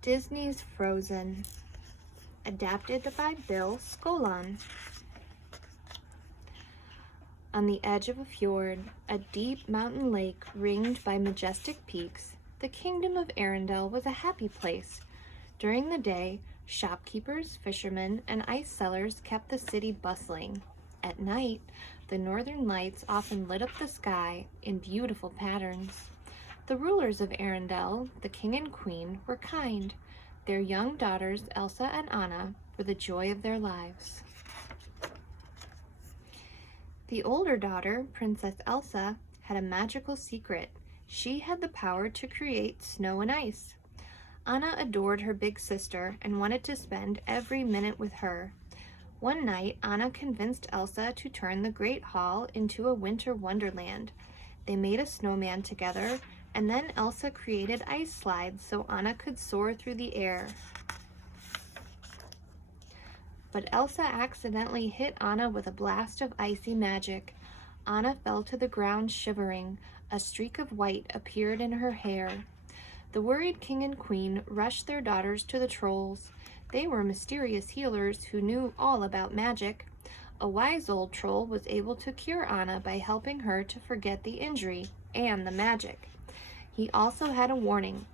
Disney's Frozen, adapted by Bill Skolon. On the edge of a fjord, a deep mountain lake ringed by majestic peaks, the kingdom of Arendelle was a happy place. During the day, shopkeepers, fishermen, and ice sellers kept the city bustling. At night, the northern lights often lit up the sky in beautiful patterns. The rulers of Arendelle, the king and queen, were kind. Their young daughters, Elsa and Anna, were the joy of their lives. The older daughter, Princess Elsa, had a magical secret. She had the power to create snow and ice. Anna adored her big sister and wanted to spend every minute with her. One night, Anna convinced Elsa to turn the Great Hall into a winter wonderland. They made a snowman together, and then Elsa created ice slides so Anna could soar through the air. But Elsa accidentally hit Anna with a blast of icy magic. Anna fell to the ground shivering. A streak of white appeared in her hair. The worried king and queen rushed their daughters to the trolls. They were mysterious healers who knew all about magic. A wise old troll was able to cure Anna by helping her to forget the injury and the magic. He also had a warning.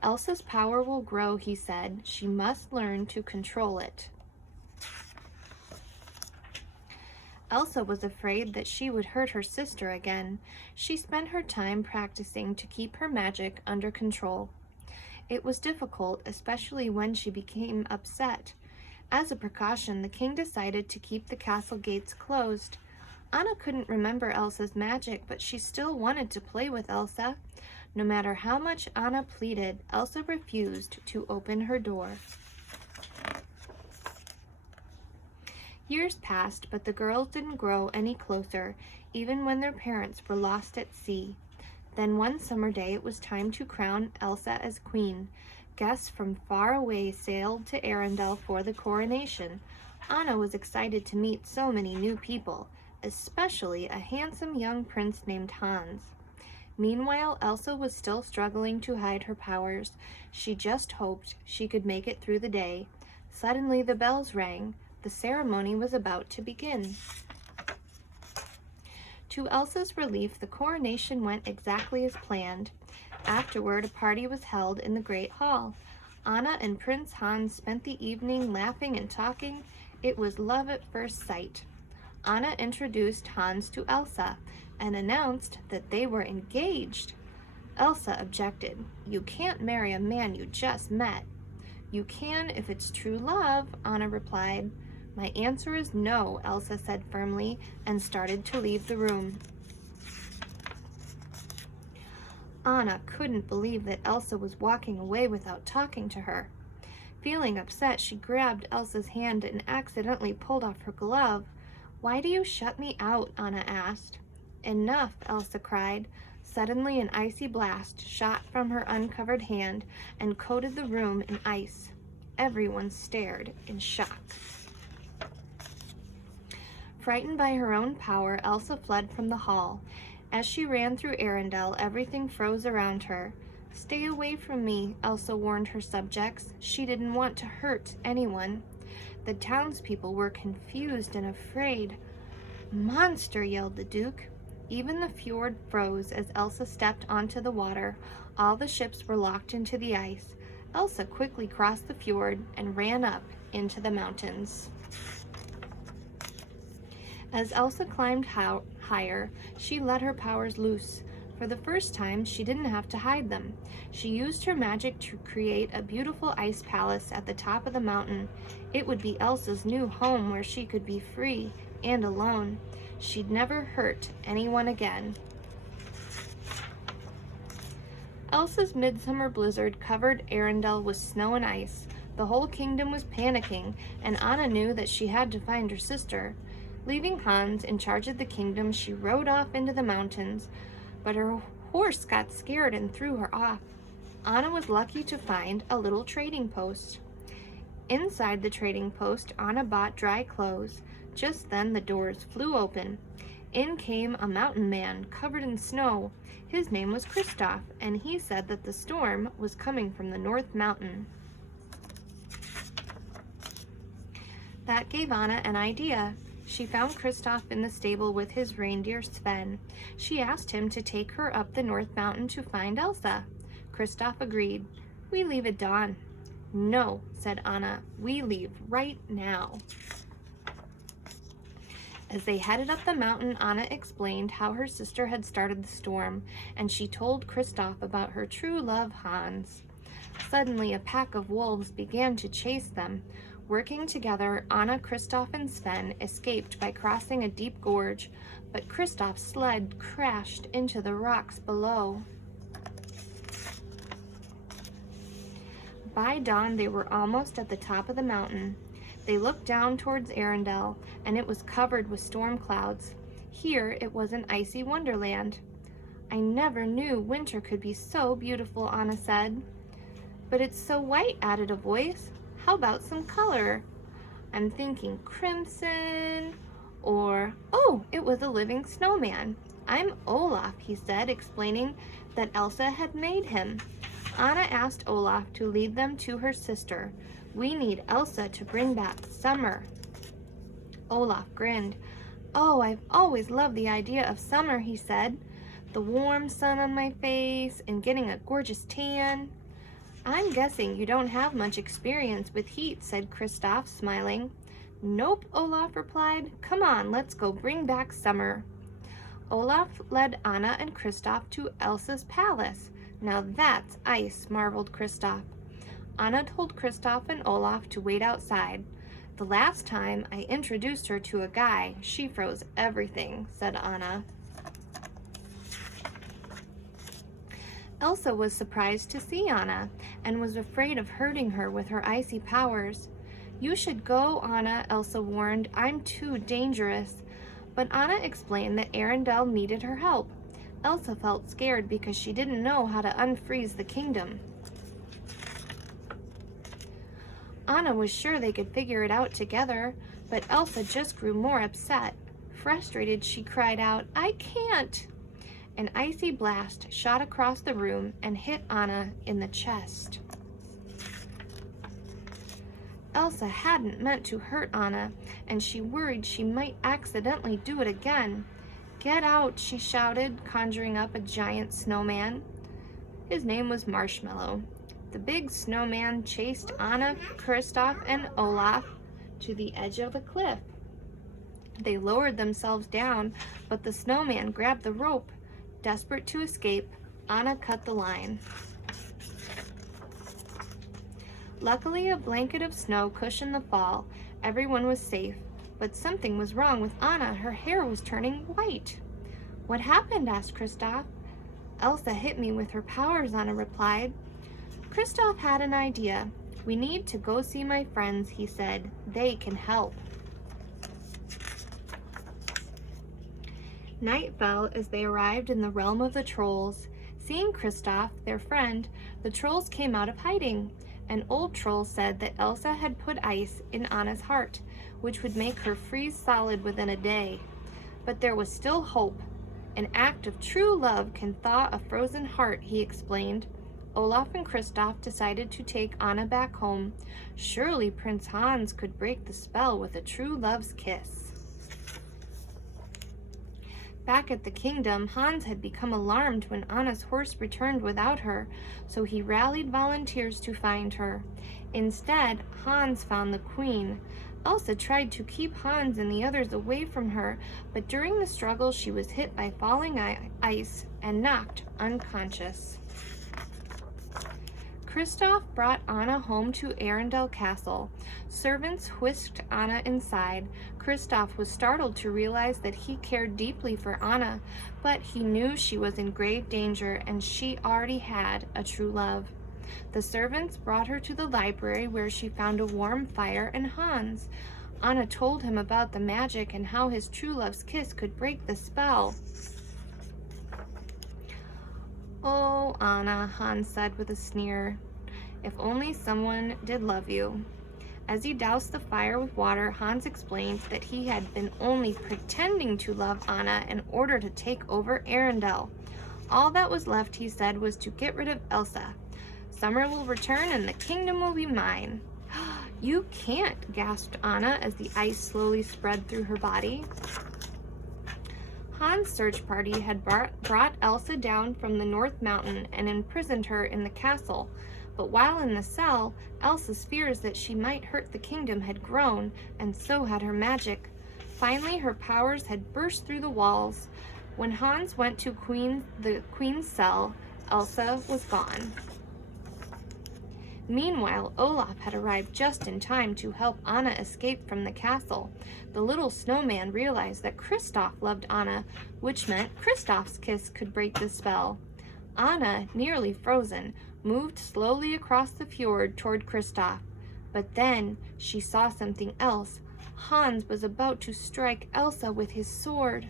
Elsa's power will grow, he said. She must learn to control it. Elsa was afraid that she would hurt her sister again. She spent her time practicing to keep her magic under control. It was difficult, especially when she became upset. As a precaution, the king decided to keep the castle gates closed. Anna couldn't remember Elsa's magic, but she still wanted to play with Elsa. No matter how much Anna pleaded, Elsa refused to open her door. Years passed, but the girls didn't grow any closer, even when their parents were lost at sea. Then one summer day it was time to crown Elsa as queen. Guests from far away sailed to Arendelle for the coronation. Anna was excited to meet so many new people, especially a handsome young prince named Hans. Meanwhile, Elsa was still struggling to hide her powers. She just hoped she could make it through the day. Suddenly the bells rang. The ceremony was about to begin. To Elsa's relief, the coronation went exactly as planned. Afterward, a party was held in the Great Hall. Anna and Prince Hans spent the evening laughing and talking. It was love at first sight. Anna introduced Hans to Elsa and announced that they were engaged. Elsa objected. "You can't marry a man you just met." "You can if it's true love," Anna replied. "My answer is no," Elsa said firmly, and started to leave the room. Anna couldn't believe that Elsa was walking away without talking to her. Feeling upset, she grabbed Elsa's hand and accidentally pulled off her glove. "Why do you shut me out?" Anna asked. "Enough," Elsa cried. Suddenly an icy blast shot from her uncovered hand and coated the room in ice. Everyone stared in shock. Frightened by her own power, Elsa fled from the hall. As she ran through Arendelle, everything froze around her. "Stay away from me," Elsa warned her subjects. She didn't want to hurt anyone. The townspeople were confused and afraid. "Monster!" yelled the Duke. Even the fjord froze as Elsa stepped onto the water. All the ships were locked into the ice. Elsa quickly crossed the fjord and ran up into the mountains. As Elsa climbed higher, she let her powers loose. For the first time, she didn't have to hide them. She used her magic to create a beautiful ice palace at the top of the mountain. It would be Elsa's new home where she could be free and alone. She'd never hurt anyone again. Elsa's midsummer blizzard covered Arendelle with snow and ice. The whole kingdom was panicking, and Anna knew that she had to find her sister. Leaving Hans in charge of the kingdom, she rode off into the mountains, but her horse got scared and threw her off. Anna was lucky to find a little trading post. Inside the trading post, Anna bought dry clothes. Just then the doors flew open. In came a mountain man covered in snow. His name was Kristoff, and he said that the storm was coming from the North Mountain. That gave Anna an idea. She found Kristoff in the stable with his reindeer Sven. She asked him to take her up the North Mountain to find Elsa. Kristoff agreed. "We leave at dawn." "No," said Anna, "we leave right now." As they headed up the mountain, Anna explained how her sister had started the storm, and she told Kristoff about her true love, Hans. Suddenly, a pack of wolves began to chase them. Working together, Anna, Kristoff, and Sven escaped by crossing a deep gorge, but Kristoff's sled crashed into the rocks below. By dawn, they were almost at the top of the mountain. They looked down towards Arendelle, and it was covered with storm clouds. Here, it was an icy wonderland. "I never knew winter could be so beautiful," Anna said. "But it's so white," added a voice. "How about some color?" "I'm thinking crimson, or..." Oh, it was a living snowman. "I'm Olaf," he said, explaining that Elsa had made him. Anna asked Olaf to lead them to her sister. "We need Elsa to bring back summer." Olaf grinned. "Oh, I've always loved the idea of summer," he said. "The warm sun on my face and getting a gorgeous tan." "I'm guessing you don't have much experience with heat," said Kristoff, smiling. "Nope," Olaf replied. "Come on, let's go bring back summer." Olaf led Anna and Kristoff to Elsa's palace. "Now that's ice," marveled Kristoff. Anna told Kristoff and Olaf to wait outside. "The last time I introduced her to a guy, she froze everything," said Anna. Elsa was surprised to see Anna and was afraid of hurting her with her icy powers. "You should go, Anna," Elsa warned. "I'm too dangerous." But Anna explained that Arendelle needed her help. Elsa felt scared because she didn't know how to unfreeze the kingdom. Anna was sure they could figure it out together, but Elsa just grew more upset. Frustrated, she cried out, "I can't!" An icy blast shot across the room and hit Anna in the chest. Elsa hadn't meant to hurt Anna, and she worried she might accidentally do it again. "Get out," she shouted, conjuring up a giant snowman. His name was Marshmallow. The big snowman chased Anna, Kristoff, and Olaf to the edge of a cliff. They lowered themselves down, but the snowman grabbed the rope. Desperate to escape, Anna cut the line. Luckily, a blanket of snow cushioned the fall. Everyone was safe, but something was wrong with Anna. Her hair was turning white. "What happened?" asked Kristoff. "Elsa hit me with her powers," Anna replied. Kristoff had an idea. "We need to go see my friends," he said. "They can help." Night fell as they arrived in the realm of the trolls. Seeing Kristoff, their friend, the trolls came out of hiding. An old troll said that Elsa had put ice in Anna's heart, which would make her freeze solid within a day. But there was still hope. "An act of true love can thaw a frozen heart," he explained. Olaf and Kristoff decided to take Anna back home. Surely Prince Hans could break the spell with a true love's kiss. Back at the kingdom, Hans had become alarmed when Anna's horse returned without her, so he rallied volunteers to find her. Instead, Hans found the queen. Elsa tried to keep Hans and the others away from her, but during the struggle she was hit by falling ice and knocked unconscious. Kristoff brought Anna home to Arendelle Castle. Servants whisked Anna inside. Kristoff was startled to realize that he cared deeply for Anna, but he knew she was in grave danger and she already had a true love. The servants brought her to the library where she found a warm fire and Hans. Anna told him about the magic and how his true love's kiss could break the spell. "Oh, Anna," Hans said with a sneer, "if only someone did love you." As he doused the fire with water, Hans explained that he had been only pretending to love Anna in order to take over Arendelle. All that was left, he said, was to get rid of Elsa. Summer will return and the kingdom will be mine. You can't, gasped Anna as the ice slowly spread through her body. Hans' search party had brought Elsa down from the North Mountain and imprisoned her in the castle. But while in the cell, Elsa's fears that she might hurt the kingdom had grown, and so had her magic. Finally, her powers had burst through the walls. When Hans went to the queen's cell, Elsa was gone. Meanwhile, Olaf had arrived just in time to help Anna escape from the castle. The little snowman realized that Kristoff loved Anna, which meant Kristoff's kiss could break the spell. Anna, nearly frozen, moved slowly across the fjord toward Kristoff. But then she saw something else. Hans was about to strike Elsa with his sword.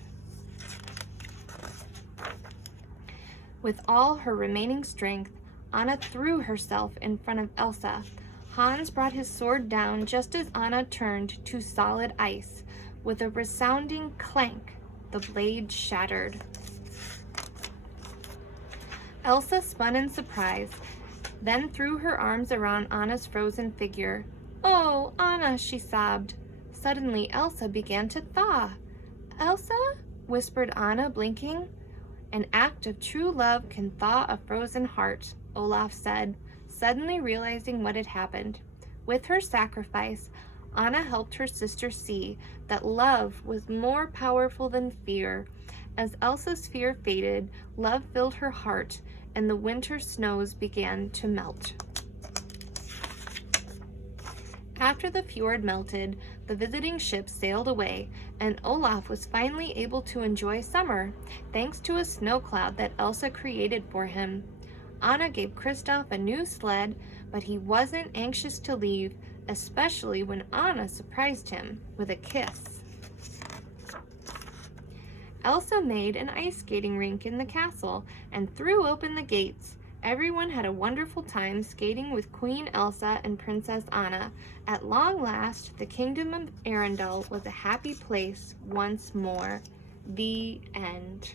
With all her remaining strength, Anna threw herself in front of Elsa. Hans brought his sword down just as Anna turned to solid ice. With a resounding clank, the blade shattered. Elsa spun in surprise, then threw her arms around Anna's frozen figure. "Oh, Anna," she sobbed. Suddenly, Elsa began to thaw. "Elsa?" whispered Anna, blinking. "An act of true love can thaw a frozen heart," Olaf said, suddenly realizing what had happened. With her sacrifice, Anna helped her sister see that love was more powerful than fear. As Elsa's fear faded, love filled her heart, and the winter snows began to melt. After the fjord melted, the visiting ships sailed away, and Olaf was finally able to enjoy summer, thanks to a snow cloud that Elsa created for him. Anna gave Kristoff a new sled, but he wasn't anxious to leave, especially when Anna surprised him with a kiss. Elsa made an ice skating rink in the castle and threw open the gates. Everyone had a wonderful time skating with Queen Elsa and Princess Anna. At long last, the kingdom of Arendelle was a happy place once more. The end.